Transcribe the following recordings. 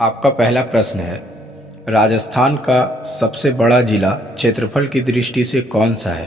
आपका पहला प्रश्न है, राजस्थान का सबसे बड़ा जिला क्षेत्रफल की दृष्टि से कौन सा है?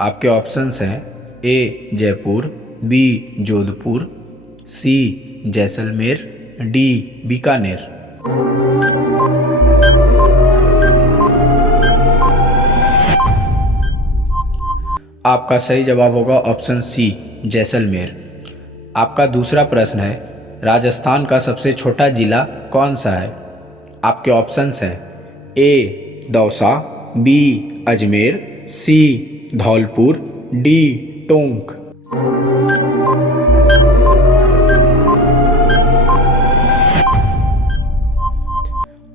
आपके ऑप्शंस हैं ए जयपुर, बी जोधपुर, सी जैसलमेर, डी बीकानेर। आपका सही जवाब होगा ऑप्शन सी जैसलमेर। आपका दूसरा प्रश्न है, राजस्थान का सबसे छोटा जिला कौन सा है? आपके ऑप्शंस हैं ए दौसा, बी अजमेर, सी धौलपुर, डी टोंक।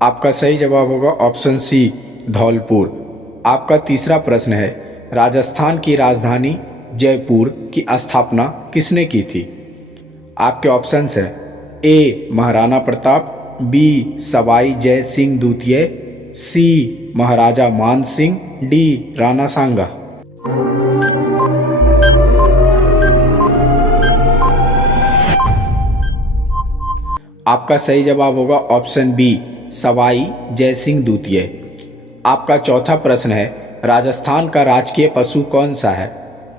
आपका सही जवाब होगा ऑप्शन सी धौलपुर। आपका तीसरा प्रश्न है, राजस्थान की राजधानी जयपुर की स्थापना किसने की थी? आपके ऑप्शंस हैं ए महाराणा प्रताप, बी सवाई जय सिंह द्वितीय, सी महाराजा मान सिंह, डी राणा सांगा। आपका सही जवाब होगा ऑप्शन बी सवाई जय सिंह द्वितीय। आपका चौथा प्रश्न है, राजस्थान का राजकीय पशु कौन सा है?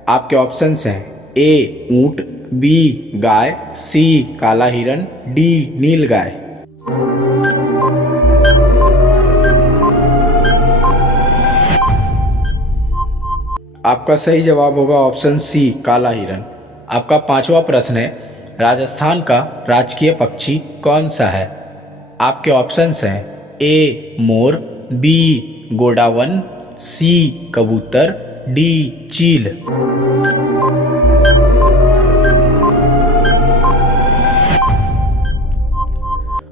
आपके ऑप्शंस हैं ए ऊंट, बी गाय, सी काला हिरन, डी नील गाय। आपका सही जवाब होगा ऑप्शन सी काला हिरन। आपका पांचवा प्रश्न है, राजस्थान का राजकीय पक्षी कौन सा है? आपके ऑप्शंस हैं ए मोर, बी गोडावन, सी कबूतर, डी चील।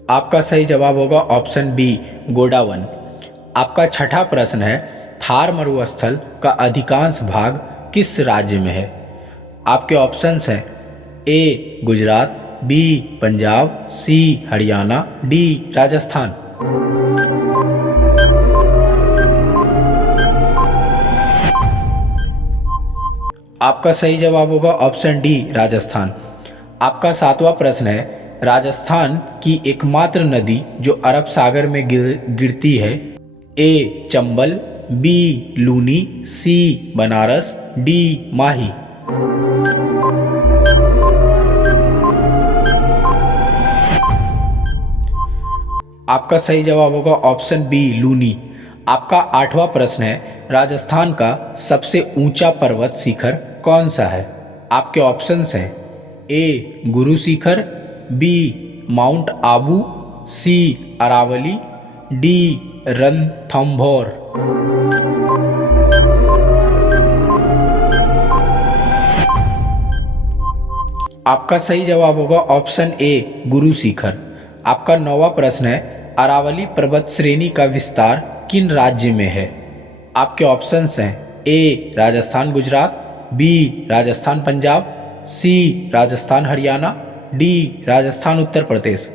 आपका सही जवाब होगा ऑप्शन बी गोडावन। आपका छठा प्रश्न है, थार मरुस्थल का अधिकांश भाग किस राज्य में है? आपके ऑप्शंस हैं ए गुजरात, बी पंजाब, सी हरियाणा, डी राजस्थान। आपका सही जवाब होगा ऑप्शन डी राजस्थान। आपका सातवां प्रश्न है, राजस्थान की एकमात्र नदी जो अरब सागर में गिरती है? ए चंबल, बी लूनी, सी बनारस, डी माही। आपका सही जवाब होगा ऑप्शन बी लूनी। आपका आठवां प्रश्न है, राजस्थान का सबसे ऊंचा पर्वत शिखर कौन सा है? आपके ऑप्शंस हैं ए गुरु शिखर, बी माउंट आबू, सी अरावली, डी रणथंभौर। आपका सही जवाब होगा ऑप्शन ए गुरु शिखर। आपका नौवां प्रश्न है, अरावली पर्वत श्रेणी का विस्तार किन राज्य में है? आपके ऑप्शंस हैं ए राजस्थान गुजरात, बी राजस्थान पंजाब, सी राजस्थान हरियाणा, डी राजस्थान उत्तर प्रदेश।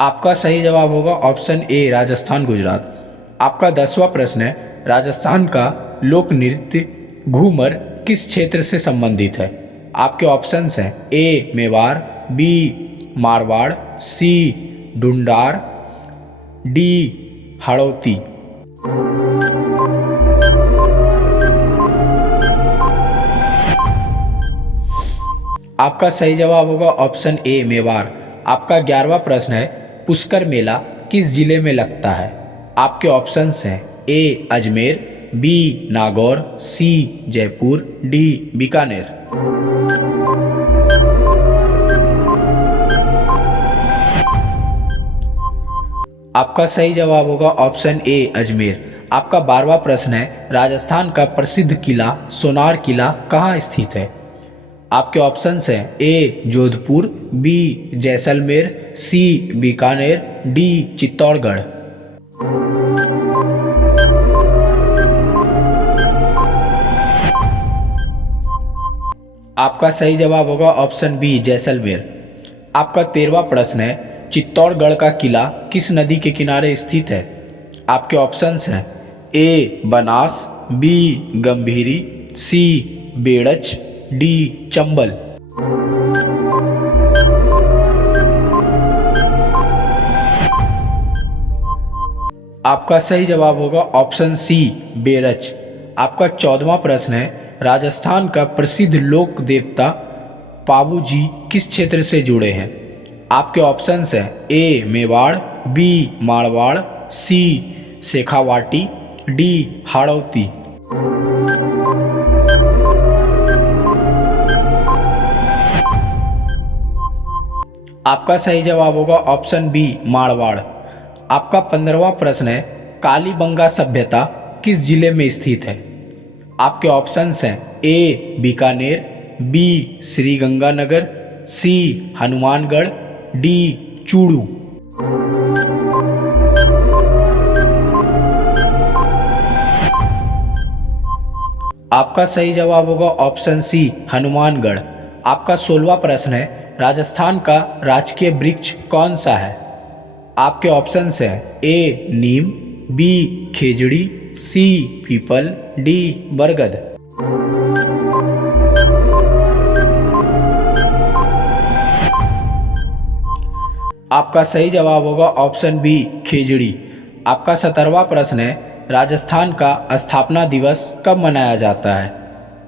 आपका सही जवाब होगा ऑप्शन ए राजस्थान गुजरात। आपका 10वां प्रश्न है, राजस्थान का लोक नृत्य घूमर किस क्षेत्र से संबंधित है? आपके ऑप्शंस हैं ए मेवाड़, बी मारवाड़, सी ढूंढार, डी हाड़ौती। आपका सही जवाब होगा ऑप्शन ए मेवाड़। आपका 11वां प्रश्न है, पुष्कर मेला किस जिले में लगता है? आपके ऑप्शंस हैं ए अजमेर, बी नागौर, सी जयपुर, डी बीकानेर। आपका सही जवाब होगा ऑप्शन ए अजमेर। आपका 12वां प्रश्न है, राजस्थान का प्रसिद्ध किला सोनार किला कहाँ स्थित है? आपके ऑप्शंस हैं ए जोधपुर, बी जैसलमेर, सी बीकानेर, डी चित्तौड़गढ़। आपका सही जवाब होगा ऑप्शन बी जैसलमेर। आपका 13वां प्रश्न है, चित्तौड़गढ़ का किला किस नदी के किनारे स्थित है? आपके ऑप्शंस हैं ए बनास, बी गंभीरी, सी बेड़च, डी चंबल। आपका सही जवाब होगा ऑप्शन सी बेरच। आपका 14वां प्रश्न है, राजस्थान का प्रसिद्ध लोक देवता पाबूजी किस क्षेत्र से जुड़े हैं? आपके ऑप्शंस हैं ए मेवाड़, बी मारवाड़, सी शेखावाटी, डी हाड़ौती। आपका सही जवाब होगा ऑप्शन बी मारवाड़। आपका 15वां प्रश्न है, कालीबंगा सभ्यता किस जिले में स्थित है? आपके ऑप्शंस हैं ए बीकानेर, बी श्रीगंगानगर, सी हनुमानगढ़, डी चूड़ू। आपका सही जवाब होगा ऑप्शन सी हनुमानगढ़। आपका 16वां प्रश्न है, राजस्थान का राजकीय वृक्ष कौन सा है? आपके ऑप्शंस हैं ए नीम, बी खेजड़ी, सी पीपल, डी बरगद। आपका सही जवाब होगा ऑप्शन बी खेजड़ी। आपका 17वां प्रश्न है, राजस्थान का स्थापना दिवस कब मनाया जाता है?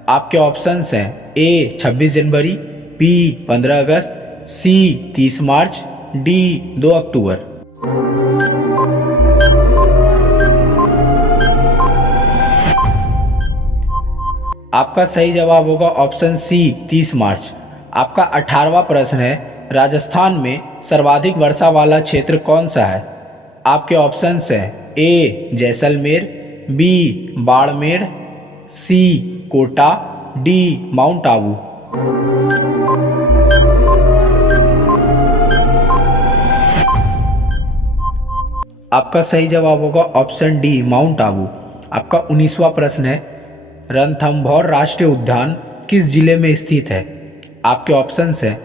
आपके ऑप्शंस हैं ए 26 जनवरी, बी 15 अगस्त, सी 30 मार्च, डी 2 अक्टूबर। आपका सही जवाब होगा ऑप्शन सी 30 मार्च। आपका 18वां प्रश्न है, राजस्थान में सर्वाधिक वर्षा वाला क्षेत्र कौन सा है? आपके ऑप्शंस हैं ए जैसलमेर, बी बाड़मेर, सी कोटा, डी माउंट आबू। आपका सही जवाब होगा ऑप्शन डी माउंट आबू। आपका 19वां प्रश्न है, रणथंभौर राष्ट्रीय उद्यान किस जिले में स्थित है? आपके ऑप्शंस हैं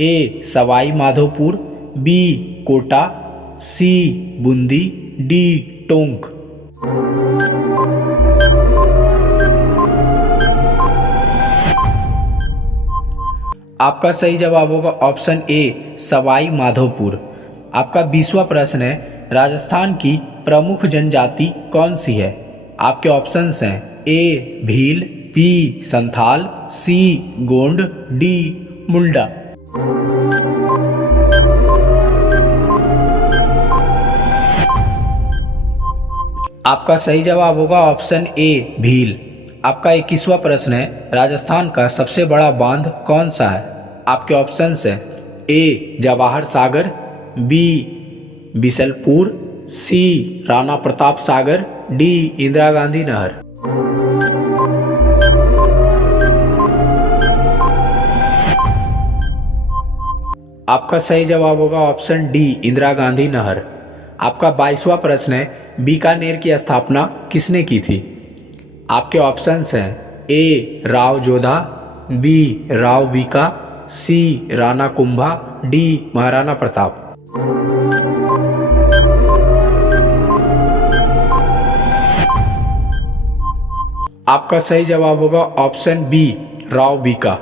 ए सवाई माधोपुर, बी कोटा, सी बूंदी, डी टोंक। आपका सही जवाब होगा ऑप्शन ए सवाई माधोपुर। आपका 20वां प्रश्न है, राजस्थान की प्रमुख जनजाति कौन सी है? आपके ऑप्शंस हैं ए भील, बी संथाल, सी गोंड, डी मुंडा। आपका सही जवाब होगा ऑप्शन ए भील। आपका 21वां प्रश्न है, राजस्थान का सबसे बड़ा बांध कौन सा है? आपके ऑप्शंस हैं ए जवाहर सागर, बी बिसलपुर, सी राणा प्रताप सागर, डी इंदिरा गांधी नहर। आपका सही जवाब होगा ऑप्शन डी इंदिरा गांधी नहर। आपका 22वां प्रश्न है, बीकानेर की स्थापना किसने की थी? आपके ऑप्शंस हैं ए राव जोधा, बी राव बीका, सी राणा कुंभा, डी महाराणा प्रताप। आपका सही जवाब होगा ऑप्शन बी राव बीका।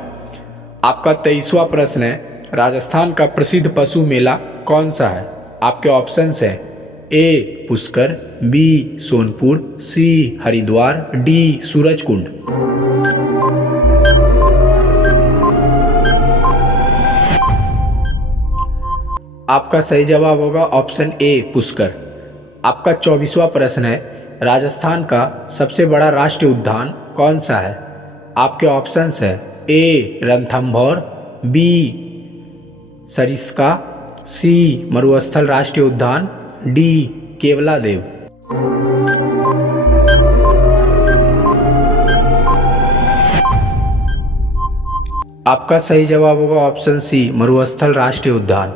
आपका 23वां प्रश्न है, राजस्थान का प्रसिद्ध पशु मेला कौन सा है? आपके ऑप्शंस हैं ए पुष्कर, बी सोनपुर, सी हरिद्वार, डी सूरजकुंड। आपका सही जवाब होगा ऑप्शन ए पुष्कर। आपका 24वां प्रश्न है, राजस्थान का सबसे बड़ा राष्ट्रीय उद्यान कौन सा है? आपके ऑप्शंस हैं ए रणथंभौर, बी सरिस्का, सी मरुस्थल राष्ट्रीय उद्यान, डी केवलादेव। आपका सही जवाब होगा ऑप्शन सी मरुस्थल राष्ट्रीय उद्यान।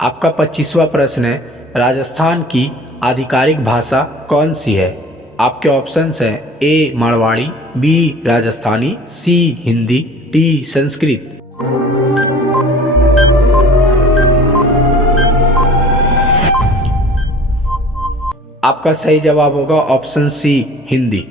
आपका 25वां प्रश्न है, राजस्थान की आधिकारिक भाषा कौन सी है? आपके ऑप्शंस हैं ए मारवाड़ी, बी राजस्थानी, सी हिंदी, डी संस्कृत। आपका सही जवाब होगा ऑप्शन सी हिंदी।